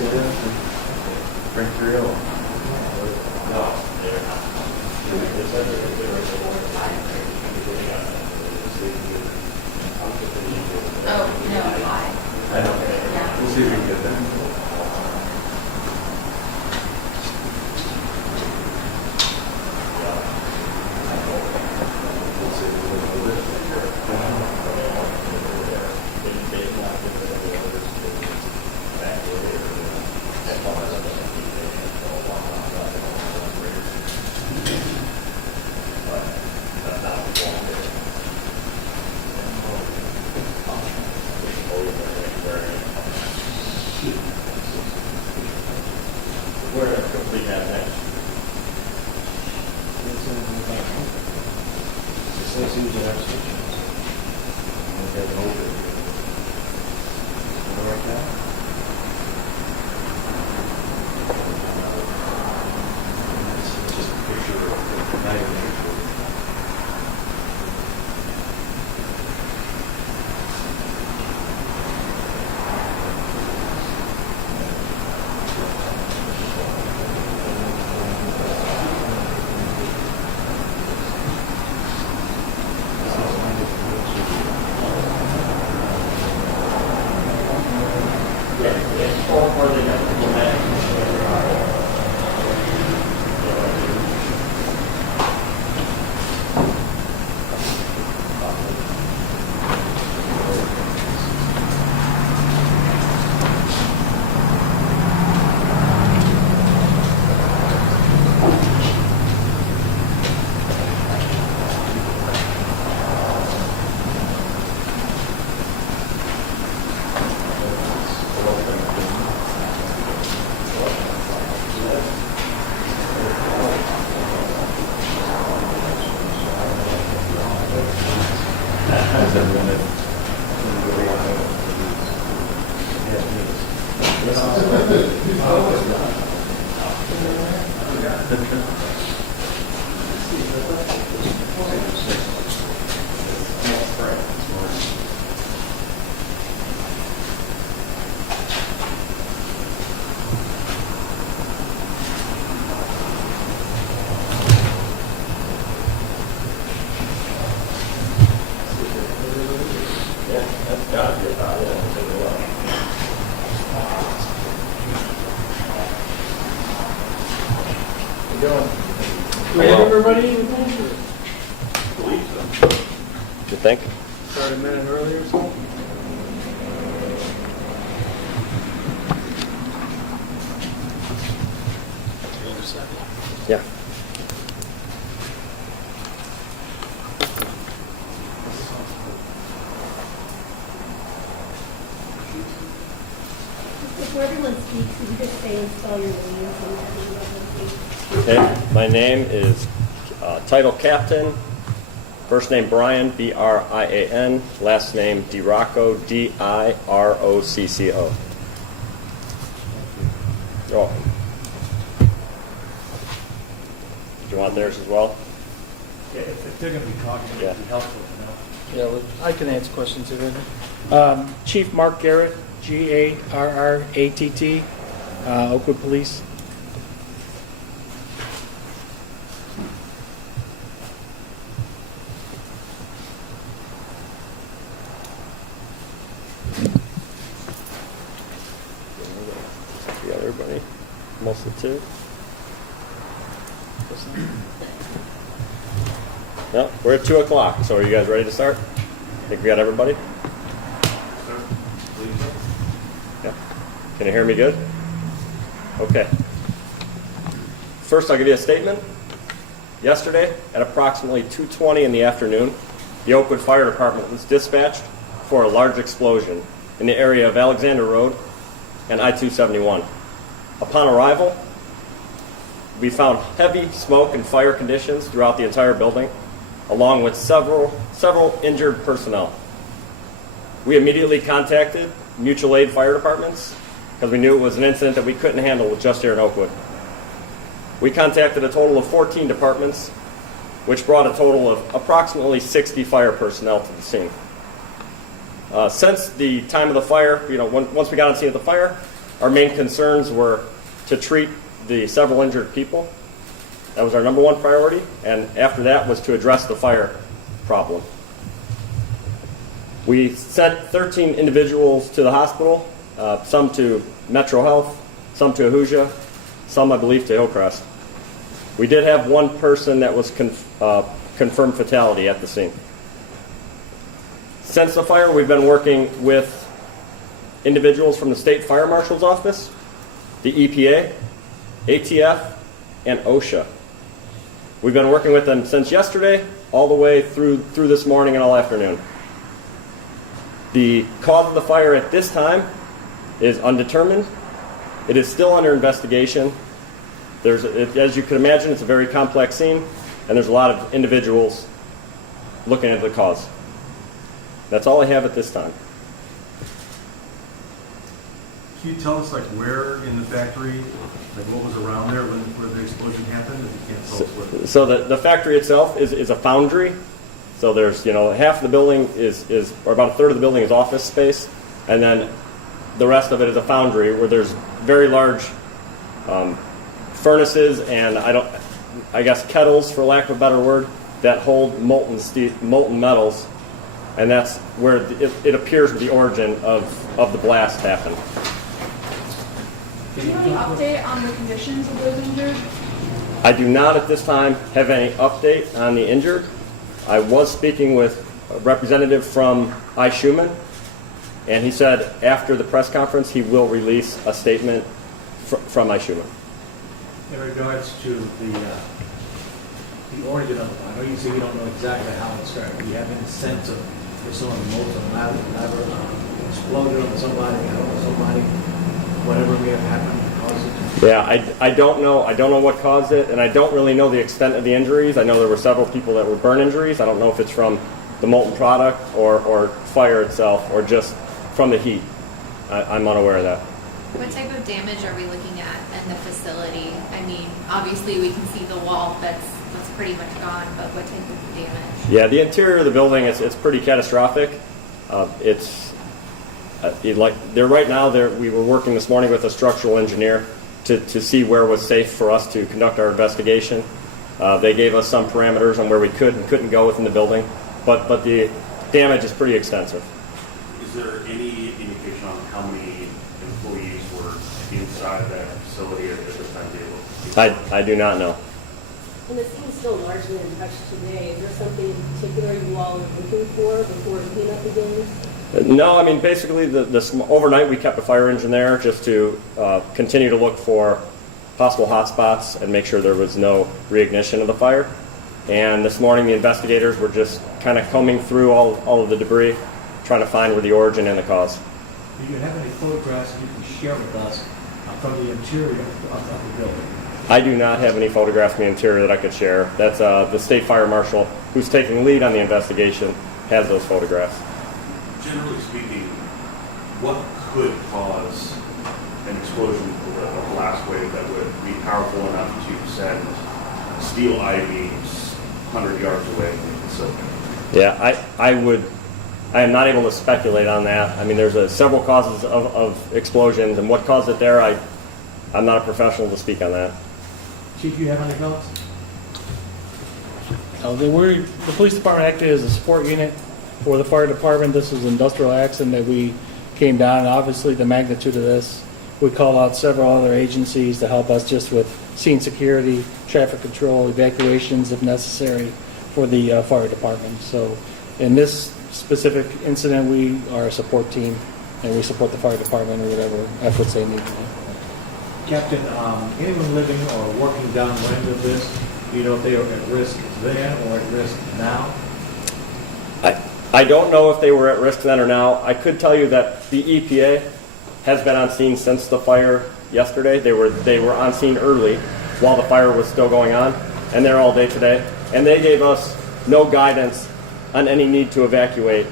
see this? Drink your ale. No, they're not. Oh, no, why? I know. Yeah. We'll see if we can get that. We'll see if we can do this. We're going to complete that next. Just a picture of the night. We have everybody in? You think? Start a minute earlier or so? Yeah. Before everyone speaks, can you just say and spell your name so everyone speaks? Okay. My name is Title Captain. First name Brian, B-R-I-A-N. Last name DiRocco, D-I-R-O-C-C-O. You're welcome. Do you want theirs as well? Yeah, if they're going to be talking, it would be helpful to know. Yeah, well, I can answer questions if any. Chief Mark Garrett, G-A-R-R-A-T-T, Oakwood Police. You got everybody? Most of the two? No, we're at 2 o'clock, so are you guys ready to start? Think we got everybody? Yeah. Can you hear me good? Okay. First, I'll give you a statement. Yesterday, at approximately 2:20 in the afternoon, the Oakwood Fire Department was dispatched for a large explosion in the area of Alexander Road and I-271. Upon arrival, we found heavy smoke and fire conditions throughout the entire building, along with several injured personnel. We immediately contacted mutual aid fire departments because we knew it was an incident that we couldn't handle with just here in Oakwood. We contacted a total of 14 departments, which brought a total of approximately 60 fire personnel to the scene. Since the time of the fire, once we got on scene at the fire, our main concerns were to treat the several injured people. That was our number one priority, and after that was to address the fire problem. We sent 13 individuals to the hospital, some to MetroHealth, some to Ahuja, some I believe to Hillcrest. We did have one person that was confirmed fatality at the scene. Since the fire, we've been working with individuals from the State Fire Marshal's Office, the EPA, ATF, and OSHA. We've been working with them since yesterday, all the way through this morning and all afternoon. The cause of the fire at this time is undetermined. It is still under investigation. As you can imagine, it's a very complex scene, and there's a lot of individuals looking into the cause. That's all I have at this time. Can you tell us, like, where in the factory, like, what was around there where the explosion happened? If you can't tell us what. So the factory itself is a foundry. So there's, half of the building or about a third of the building is office space, and then the rest of it is a foundry where there's very large furnaces and I guess kettles, for lack of a better word, that hold molten metals, and that's where it appears the origin of the blast happened. Do you have any update on the conditions of those injured? I do not at this time have any update on the injured. I was speaking with a representative from Schumann, and he said after the press conference he will release a statement from Schumann. In regards to the origin of it, I know you say you don't know exactly how it started. Do you have any sense of if someone molten lever exploded on somebody, whatever may have happened to cause it? Yeah, I don't know. I don't know what caused it, and I don't really know the extent of the injuries. I know there were several people that were burn injuries. I don't know if it's from the molten product or fire itself or just from the heat. I'm unaware of that. What type of damage are we looking at in the facility? I mean, obviously we can see the wall that's pretty much gone, but what type of damage? Yeah, the interior of the building it's pretty catastrophic. Right now. We were working this morning with a structural engineer to see where was safe for us to conduct our investigation. They gave us some parameters on where we could and couldn't go within the building, but the damage is pretty extensive. Is there any indication on how many employees were inside that facility at this time? I do not know. And the scene's still largely untouched today. Is there something in particular you all are looking for before cleanup begins? No, I mean, basically, overnight we kept a fire engine there just to continue to look for possible hot spots and make sure there was no reignition of the fire. And this morning the investigators were just kind of combing through all of the debris, trying to find where the origin and the cause. Do you have any photographs you can share with us from the interior of the building? I do not have any photographs of the interior that I could share. That's the State Fire Marshal, who's taking lead on the investigation, has those photographs. Generally speaking, what could cause an explosion with a blast wave that would be powerful enough to send steel I-beams 100 yards away from the facility? Yeah, I am not able to speculate on that. I mean, there's several causes of explosions, and what caused it there, I'm not a professional to speak on that. Chief, you have any thoughts? The police department acted as a support unit for the fire department. This was an industrial accident that we came down. Obviously, the magnitude of this, we called out several other agencies to help us just with scene security, traffic control, evacuations if necessary for the fire department. So in this specific incident, we are a support team, and we support the fire department or whatever efforts they need. Captain, anyone living or working downwind of this, do you know if they are at risk then or at risk now? I don't know if they were at risk then or now. I could tell you that the EPA has been on scene since the fire yesterday. They were on scene early while the fire was still going on, and they're all day today. And they gave us no guidance on any need to evacuate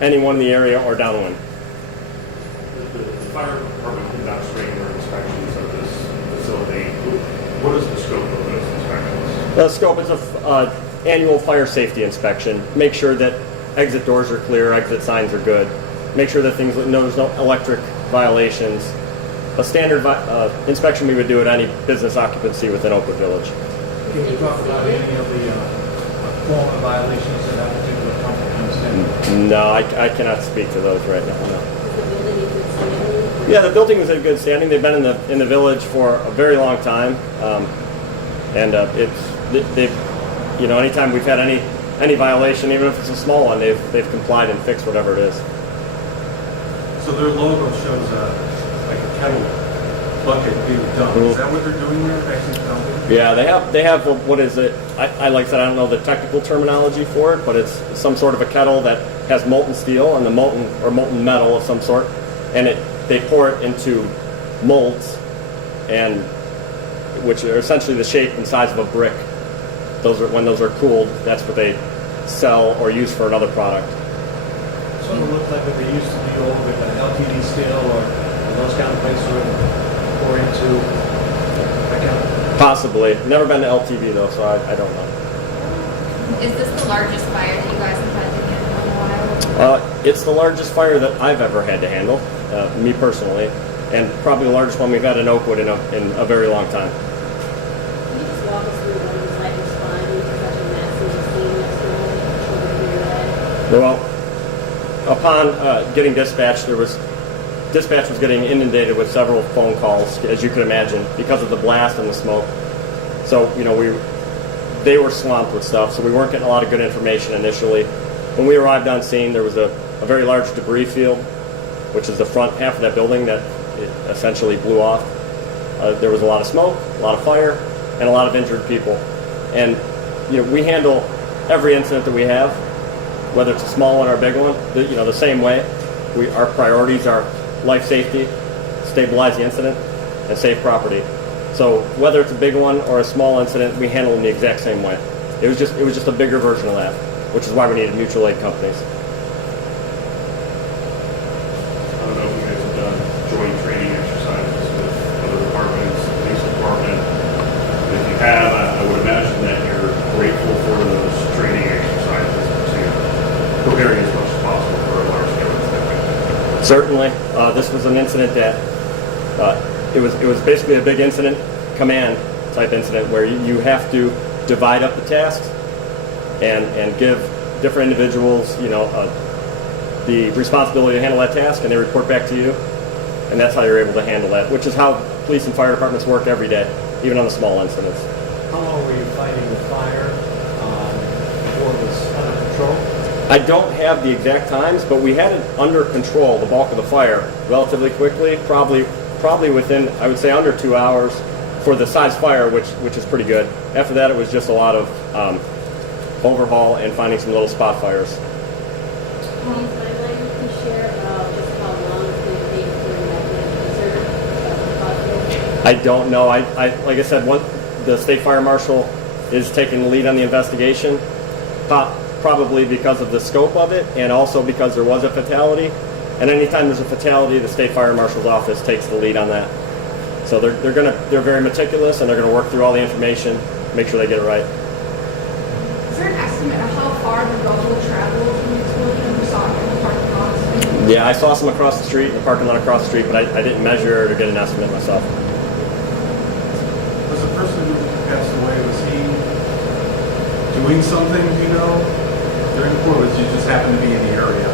anyone in the area or downwind. The fire department conducts regular inspections of this facility. What is the scope of those inspections? The scope is an annual fire safety inspection. Make sure that exit doors are clear, exit signs are good. Make sure that there's no electric violations. a standard inspection we would do at any business occupancy within Oakwood Village. Can you talk about any of the formal violations that that particular company understands? No, I cannot speak to those right now. No. Is the building in good standing? Yeah, the building was in good standing. They've been in the village for a very long time, and anytime we've had any violation, even if it's a small one, they've complied and fixed whatever it is. So their logo shows like a kettle bucket being dumped. Is that what they're doing there, actually dumping? Yeah, they have what is it? I like that. I don't know the technical terminology for it, but it's some sort of a kettle that has molten steel and the molten metal of some sort, and they pour it into molds, and which are essentially the shape and size of a brick. When those are cooled, that's what they sell or use for another product. Sort of look like what they used to do over with an LTD steel or those kind of places where they pour into. That kind of. Possibly. Never been to LTV though, so I don't know. Is this the largest fire that you guys have had to handle in a while? It's the largest fire that I've ever had to handle, me personally, and probably the largest one we've had in Oakwood in a very long time. Can you just walk us through what it was like responding to such a massive scene that's going on? Well, upon getting dispatched, dispatch was getting inundated with several phone calls, as you could imagine, because of the blast and the smoke. So, they were swamped with stuff, so we weren't getting a lot of good information initially. When we arrived on scene, there was a very large debris field, which is the front half of that building that it essentially blew off. There was a lot of smoke, a lot of fire, and a lot of injured people. And, we handle every incident that we have, whether it's a small one or a big one, the same way. Our priorities are life safety, stabilize the incident, and save property. So whether it's a big one or a small incident, we handle them the exact same way. It was just a bigger version of that, which is why we needed mutual aid companies. I don't know if you guys have done joint training exercises with other departments, the police department. If you have, I would imagine that you're grateful for those training exercises to prepare you as much as possible for a large scale incident. Certainly, this was an incident that it was basically a big incident command type incident where you have to divide up the tasks and give different individuals the responsibility to handle that task, and they report back to you, and that's how you're able to handle that, which is how police and fire departments work every day, even on the small incidents. How long were you fighting the fire before it was under control? I don't have the exact times, but we had it under control, the bulk of the fire, relatively quickly, probably within, I would say, under 2 hours for the size fire, which is pretty good. After that, it was just a lot of overhaul and finding some little spot fires. Any timeline you can share about just how long it's going to take for that to reserve? I don't know. Like I said, the state fire marshal is taking the lead on the investigation, probably because of the scope of it, and also because there was a fatality. And anytime there's a fatality, the state fire marshal's office takes the lead on that. So they're very meticulous, and they're gonna work through all the information, make sure they get it right. Is there an estimate of how far the rubble traveled from the explosion? We saw it in the parking lot. Yeah, I saw some across the street, in the parking lot across the street, but I didn't measure it or get an estimate myself. Was the person who passed away, was he doing something, during the war, or was he just happened to be in the area?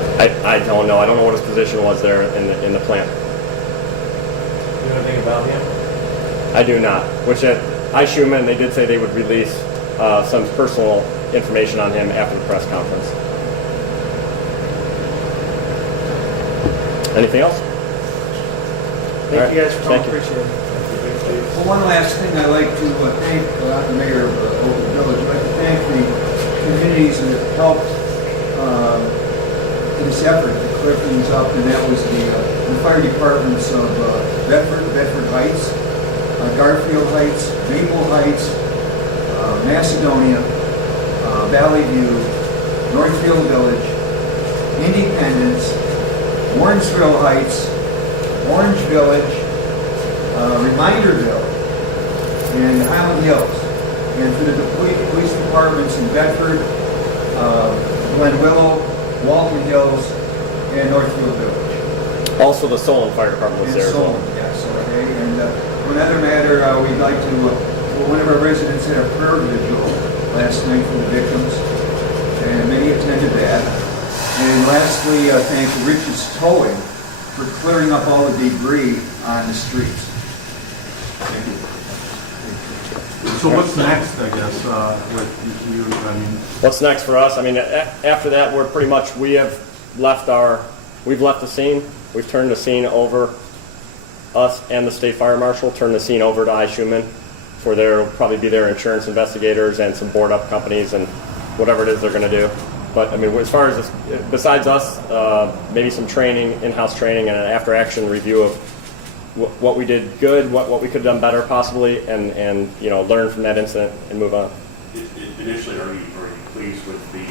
I don't know. I don't know what his position was there in the plant. Do you know anything about him? I do not. Which at Schumann, they did say they would release some personal information on him after the press conference. Anything else? Thank you guys for coming. Thank you. Appreciate it. Well, one last thing I'd like to thank the mayor of Oakwood Village. I'd like to thank the communities that have helped in this effort to clear things up, and that was the fire departments of Bedford Heights, Garfield Heights, Maple Heights, Macedonia, Valley View, Northfield Village, Independence, Warrensville Heights, Orange Village, Reminderville, and Highland Hills. And for the police departments in Bedford, Glen Willow, Walton Hills, and Northfield Village. Also, the Solon Fire Department was And there as well. Solon, yes. So on another matter, we'd like to, one of our residents had a prayer vigil last night for the victims, and many attended that. And lastly, thank Rich's Towing for clearing up all the debris on the streets. Thank you. So what's next, I guess, with you, I mean? What's next for us? I mean, after that, we're pretty much, we've left the scene. We've turned the scene over, us and the state fire marshal turned the scene over to Schumann for probably be their insurance investigators and some board up companies and whatever it is they're going to do. But I mean, as far as this, besides us, maybe some training, in-house training, and an after-action review of what we did good, what we could have done better possibly, and learn from that incident and move on. Initially, are you pleased with the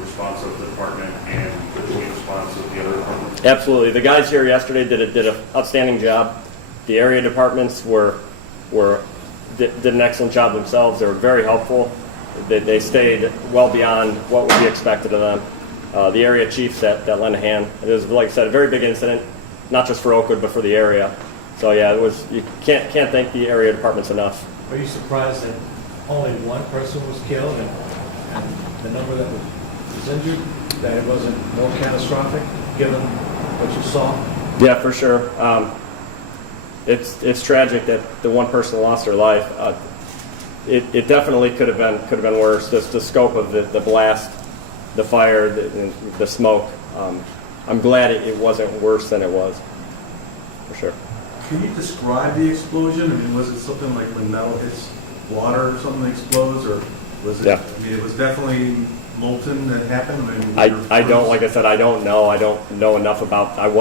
response of the department and the response of the other departments? Absolutely. The guys here yesterday did an outstanding job. The area departments did an excellent job themselves. They were very helpful. They stayed well beyond what would be expected of them. The area chiefs that lent a hand. It was, like I said, a very big incident, not just for Oakwood, but for the area. So yeah, it was. You can't thank the area departments enough. Are you surprised that only one person was killed and the number that was injured, that it wasn't more catastrophic, given what you saw? Yeah, for sure. It's tragic that the one person lost their life. It definitely could have been worse. The scope of the blast, the fire, the smoke. I'm glad it wasn't worse than it was, for sure. Can you describe the explosion? I mean, was it something like when metal hits water or something explodes, or was it? Yeah. I mean, it was definitely molten that happened. I don't, like I said, I don't know. I don't know enough about. I'm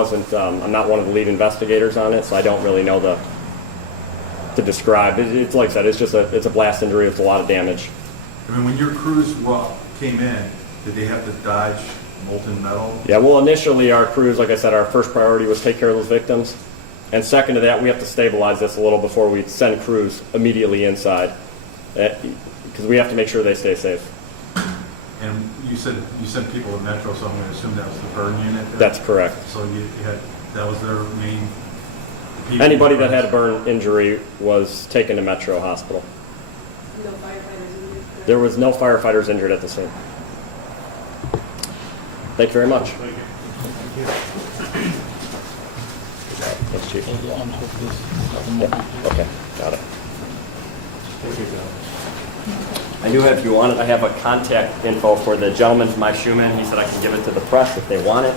not one of the lead investigators on it, so I don't really know to describe. It's like I said, it's a blast injury. It's a lot of damage. I mean, when your crews came in, did they have to dodge molten metal? Yeah. Well, initially our crews, like I said, our first priority was take care of those victims, and second to that, we have to stabilize this a little before we send crews immediately inside, because we have to make sure they stay safe. And you said you sent people to Metro, so I'm going to assume that was the burn unit? That's correct. So that was their main... Anybody that had a burn injury was taken to Metro Hospital. No firefighters injured? There was no firefighters injured at the scene. Thank you very much. Thank you. Thanks, Chief. Yeah. Okay, got it. I do have, if you want it, I have a contact info for the gentleman from Schumann. He said I can give it to the press if they want it.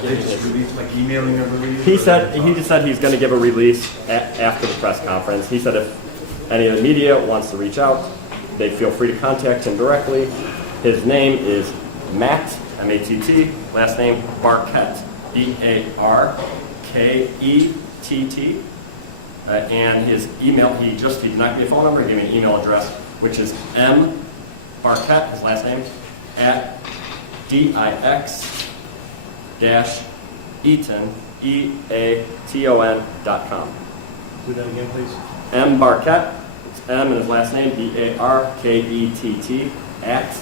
They just released, like emailing a release? He just said he's going to give a release after the press conference. He said if any of the media wants to reach out, they feel free to contact him directly. His name is Matt, M-A-T-T, last name Barkett, B-A-R-K-E-T-T. And his email, he did not give me a phone number, he gave me an email address, which is mbarkett, his last name, at dix-eaton, EATON.com. Do that again, please. mbarkett, it's M and his last name, B-A-R-K-E-T-T, at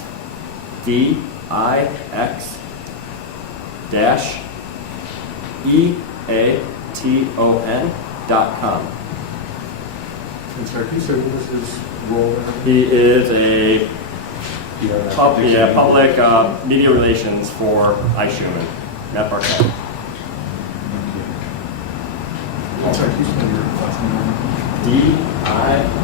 dix-eaton.com. And sir, he said what was his role there? He is a public media relations for Schumann, Matt Barkett. I'm sorry, can you spell your last name? D-I-R-O-C-C-O.